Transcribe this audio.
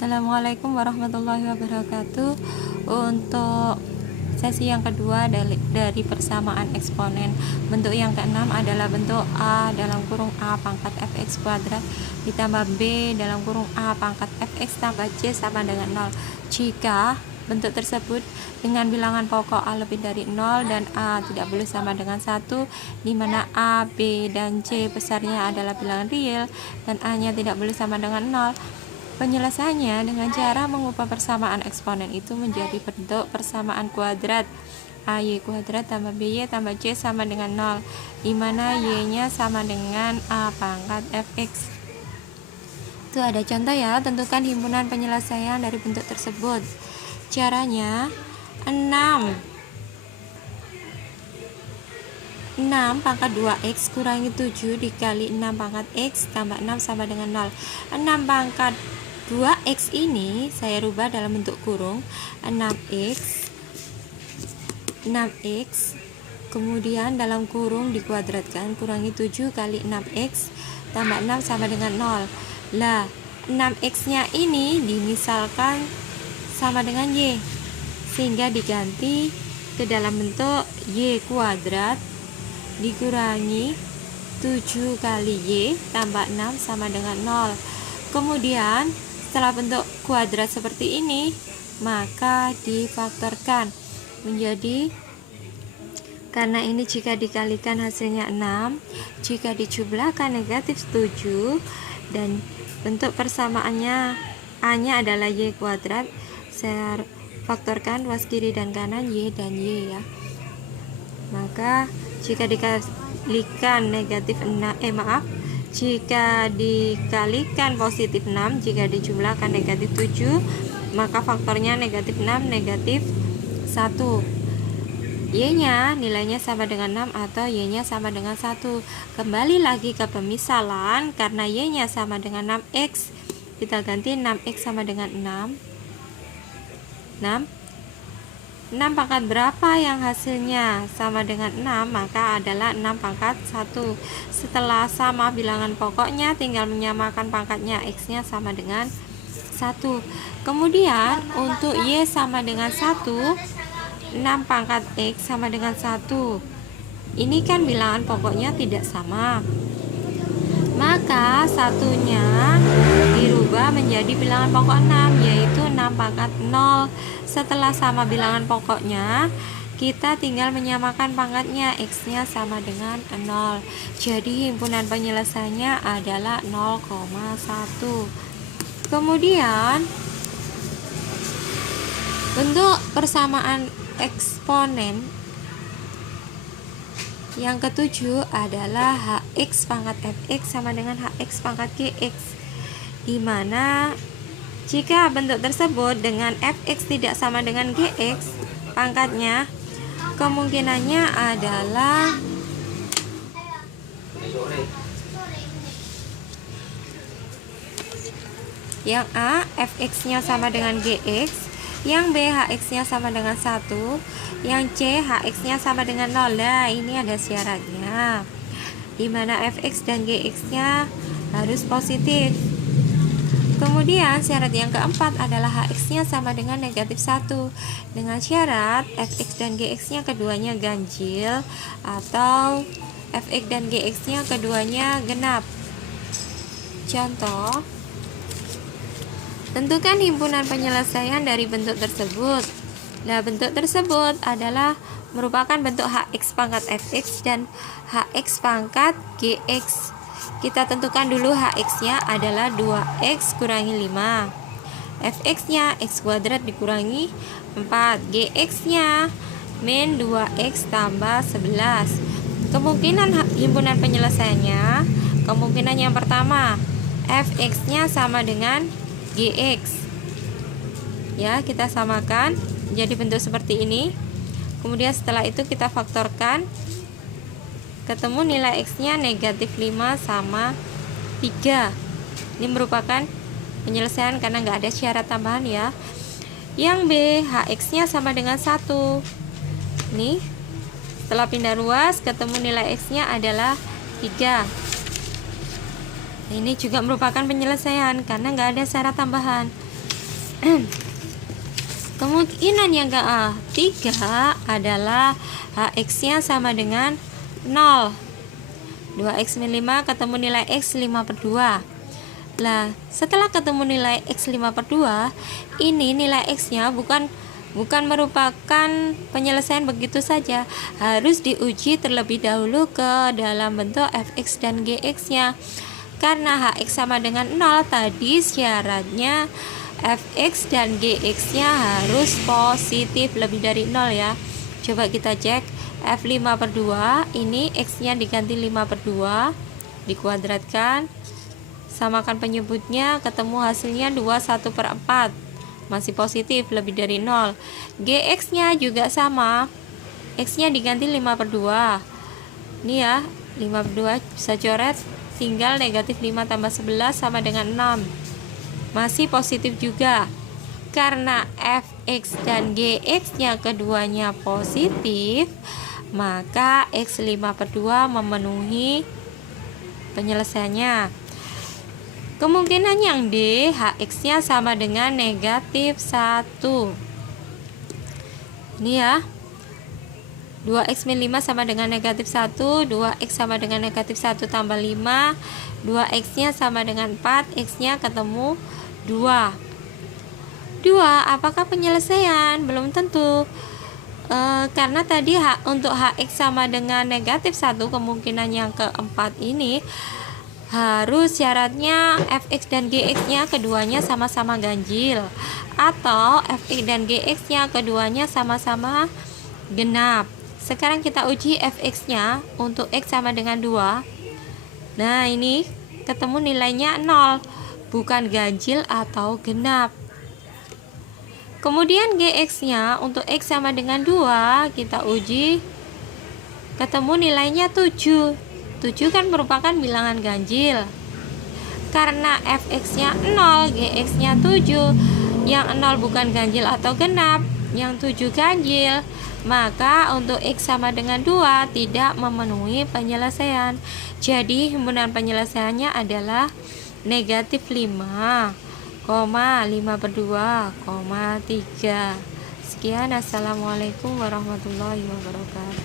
Assalamualaikum warahmatullahi wabarakatuh. Untuk sesi yang kedua dari persamaan eksponen, bentuk yang keenam adalah bentuk A dalam kurung A pangkat fx kuadrat ditambah B dalam kurung A pangkat fx tambah C sama dengan 0 jika bentuk tersebut dengan bilangan pokok A lebih dari 0 dan A tidak boleh sama dengan 1, di mana A, B, dan C besarnya adalah bilangan real dan A nya tidak boleh sama dengan 0. Penyelesaiannya dengan cara mengubah persamaan eksponen itu menjadi bentuk persamaan kuadrat AY kuadrat tambah BY tambah C sama dengan 0, di mana Y nya sama dengan A pangkat fx. Itu ada contoh ya, tentukan himpunan penyelesaian dari bentuk tersebut. Caranya 6 pangkat 2x kurangi 7 dikali 6 pangkat x tambah 6 sama dengan 0. 6 pangkat 2x ini saya rubah dalam bentuk kurung 6x kemudian dalam kurung dikuadratkan kurangi 7 kali 6x tambah 6 sama dengan 0. Lah 6x nya ini dimisalkan sama dengan y sehingga diganti ke dalam bentuk y kuadrat dikurangi 7 kali y tambah 6 sama dengan 0. Kemudian setelah bentuk kuadrat seperti ini, maka difaktorkan menjadi, karena ini jika dikalikan hasilnya 6, jika dijumlahkan negatif 7, dan bentuk persamaannya A nya adalah y kuadrat, saya faktorkan luas kiri dan kanan y dan y ya. Maka jika dikalikan negatif 6, jika dikalikan positif 6, jika dijumlahkan negatif 7, maka faktornya negatif 6, negatif 1. Y nya nilainya sama dengan 6 atau Y nya sama dengan 1. Kembali lagi ke pemisalan, karena Y nya sama dengan 6x, kita ganti 6x sama dengan 6 pangkat berapa yang hasilnya sama dengan 6, maka adalah 6 pangkat 1. Setelah sama bilangan pokoknya, tinggal menyamakan pangkatnya, x nya sama dengan 1. Kemudian untuk y sama dengan 1, 6 pangkat x sama dengan 1. Ini kan bilangan pokoknya tidak sama, maka satunya dirubah menjadi bilangan pokok 6, yaitu 6 pangkat 0. Setelah sama bilangan pokoknya, kita tinggal menyamakan pangkatnya, x nya sama dengan 0. Jadi himpunan penyelesaiannya adalah 0,1. Kemudian bentuk persamaan eksponen yang ketujuh adalah hx pangkat fx sama dengan hx pangkat gx, di mana jika bentuk tersebut dengan fx tidak sama dengan gx pangkatnya, kemungkinannya adalah yang A fx nya sama dengan gx, yang B hx nya sama dengan 1, yang C hx nya sama dengan 0. Nah, ini ada syaratnya, di mana fx dan gx nya harus positif. Kemudian syarat yang keempat adalah hx nya sama dengan negatif 1, dengan syarat fx dan gx nya keduanya ganjil atau fx dan gx nya keduanya genap. Contoh, tentukan himpunan penyelesaian dari bentuk tersebut. Nah, bentuk tersebut adalah merupakan bentuk hx pangkat fx dan hx pangkat gx. Kita tentukan dulu hx nya adalah 2x kurangi 5, fx nya x kuadrat dikurangi 4, gx nya min 2x tambah 11. Kemungkinan himpunan penyelesaiannya, kemungkinan yang pertama, fx nya sama dengan gx ya, kita samakan jadi bentuk seperti ini. Kemudian setelah itu kita faktorkan, ketemu nilai x nya negatif 5 sama 3. Ini merupakan penyelesaian karena nggak ada syarat tambahan ya. Yang B hx nya sama dengan 1. Nih, setelah pindah ruas ketemu nilai x nya adalah 3. Ini juga merupakan penyelesaian karena nggak ada syarat tambahan. Kemungkinan yang ketiga adalah HX-nya sama dengan 0. 2x min 5 ketemu nilai x 5/2. Nah, setelah ketemu nilai x 5/2, ini nilai x-nya bukan merupakan penyelesaian begitu saja, harus diuji terlebih dahulu ke dalam bentuk fx dan gx-nya. Karena hx sama dengan 0 tadi, syaratnya fx dan gx-nya harus positif lebih dari 0 ya. Coba kita cek. F 5/2, ini x-nya diganti 5/2, dikuadratkan, samakan penyebutnya, ketemu hasilnya 2/1/4, masih positif lebih dari 0. Gx-nya juga sama, x-nya diganti 5/2, ini ya, 5/2 bisa coret, tinggal negatif 5 tambah 11 sama dengan 6, masih positif juga. Karena fx dan gx-nya keduanya positif, maka x 5/2 memenuhi penyelesaiannya. Kemungkinan yang D, hx-nya sama dengan negatif 1. Ini ya, 2x min 5 sama dengan negatif 1, 2x sama dengan negatif 1 tambah 5, 2x-nya sama dengan 4, x-nya ketemu 2. Apakah penyelesaian? Belum tentu. Karena tadi untuk hx sama dengan negatif 1, kemungkinan yang keempat ini harus syaratnya fx dan gx-nya keduanya sama-sama ganjil, atau fx dan gx-nya keduanya sama-sama genap. Sekarang kita uji fx-nya untuk x sama dengan 2. Nah, ini ketemu nilainya 0, bukan ganjil atau genap. Kemudian gx-nya untuk x sama dengan 2 kita uji, ketemu nilainya 7. 7 kan merupakan bilangan ganjil. Karena fx-nya 0, gx-nya 7, yang 0 bukan ganjil atau genap, yang 7 ganjil, maka untuk x sama dengan 2 tidak memenuhi penyelesaian. Jadi himpunan penyelesaiannya adalah negatif 5,5/2,3. Sekian, assalamualaikum warahmatullahi wabarakatuh.